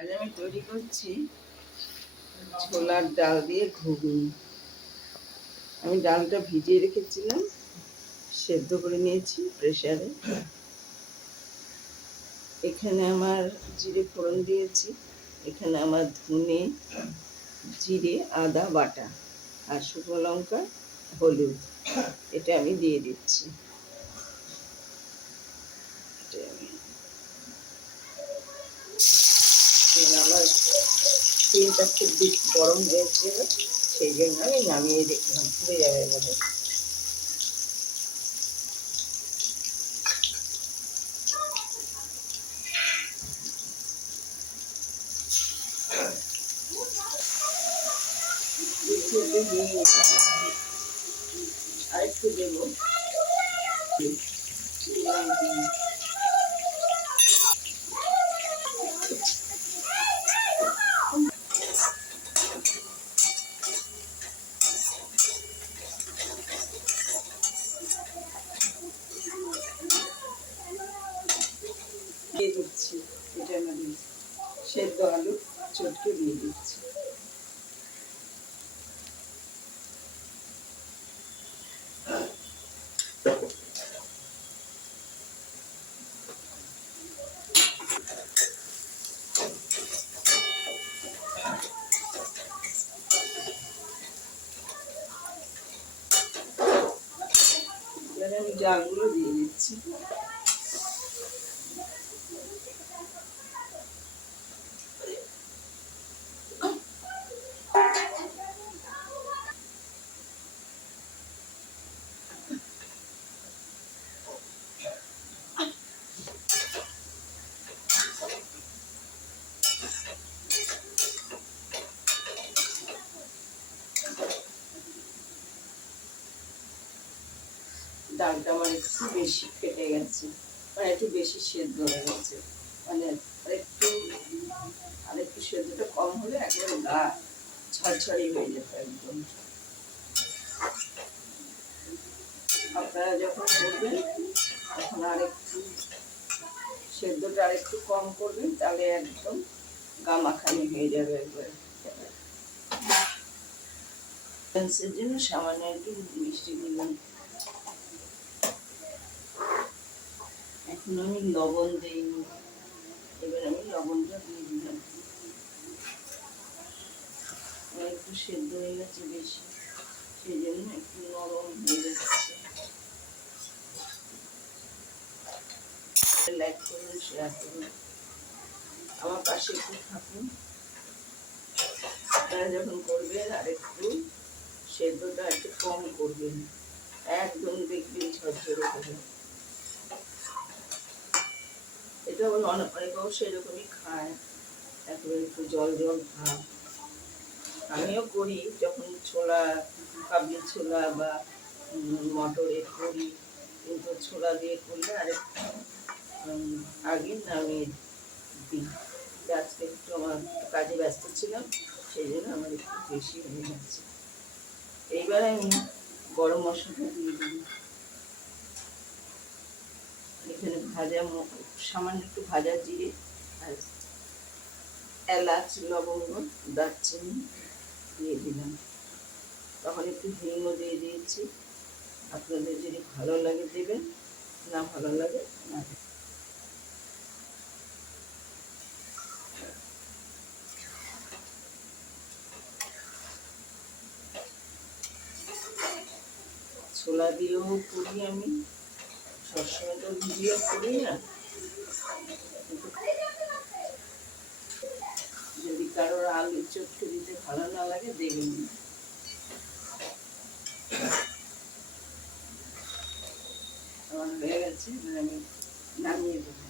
আজ আমি তৈরি করছি ছোলার ডাল দিয়ে ঘুগনি। আমি ডালটা ভিজিয়ে রেখেছিলাম, সেদ্ধ করে নিয়েছি প্রেসারে। এখানে আমার জিরে ফোড়ন দিয়েছি, এখানে আমার ধনে, জিরে, আদা বাটা আর শুকনো লঙ্কা, হলুদ, এটা আমি দিয়ে দিচ্ছি। আমার তেলটা খুব বেশি গরম হয়েছে, সেই জন্য আমি নামিয়ে দেখলাম, পুড়ে যাবে বলে। আরেকটু দেবো, দিয়ে দিচ্ছি এটা মানে সেদ্ধ আলু চটকে দিয়ে দিচ্ছি। এবারে আমি ডালগুলো দিয়ে দিচ্ছি। ডালটা আমার একটু বেশি ফেটে গেছে, মানে একটু বেশি সেদ্ধ হয়ে গেছে, মানে আরেকটু সেদ্ধটা কম হলে একদম গা ছড়ছড়ি হয়ে যেত একদম। আপনারা যখন করবেন তখন আরেকটু সেদ্ধটা আরেকটু কম করবেন, তাহলে একদম গামাখানি হয়ে যাবে একবারে। এর জন্য সামান্য একটু মিষ্টি দিলাম। এখন আমি লবণ দিইনি, এবার আমি লবণটা দিয়ে দিলাম। একটু সেদ্ধ হয়ে গেছে বেশি, সেই জন্য একটু নরম হয়ে যাচ্ছে। লাইক করুন, শেয়ার করুন, আমার পাশে একটু থাকুন। আপনারা যখন করবেন আর একটু সেদ্ধটা একটু কম করবেন, একদম দেখবেন ঝরঝরে হবে। এটা অনেকেও সেরকমই খায়, একেবারে একটু জল জল ভাব। আমিও করি যখন ছোলা, কাবলি ছোলা বা মটরের করি, কিন্তু ছোলা দিয়ে করলে আরেকটু আগে নামিয়ে দিই। আজকে একটু আমার কাজে ব্যস্ত ছিলাম, সেই জন্য আমার একটু বেশি হয়ে যাচ্ছে। এইবার আমি গরম মশলাটা দিয়ে দিই। এখানে সামান্য একটু ভাজা জিরে আর এলাচ, লবঙ্গ, দারচিনি দিয়ে দিলাম। তখন একটু হিংও দিয়ে দিয়েছি। আপনাদের যদি ভালো লাগে দেবেন, না ভালো লাগে না। ছোলা দিয়েও করি আমি, সবসময় তো ভিডিও করি না। যদি কারোর আলু চটকে দিতে ভালো না লাগে দেবেন। আমার হয়ে গেছে, এবার আমি নামিয়ে দেবো।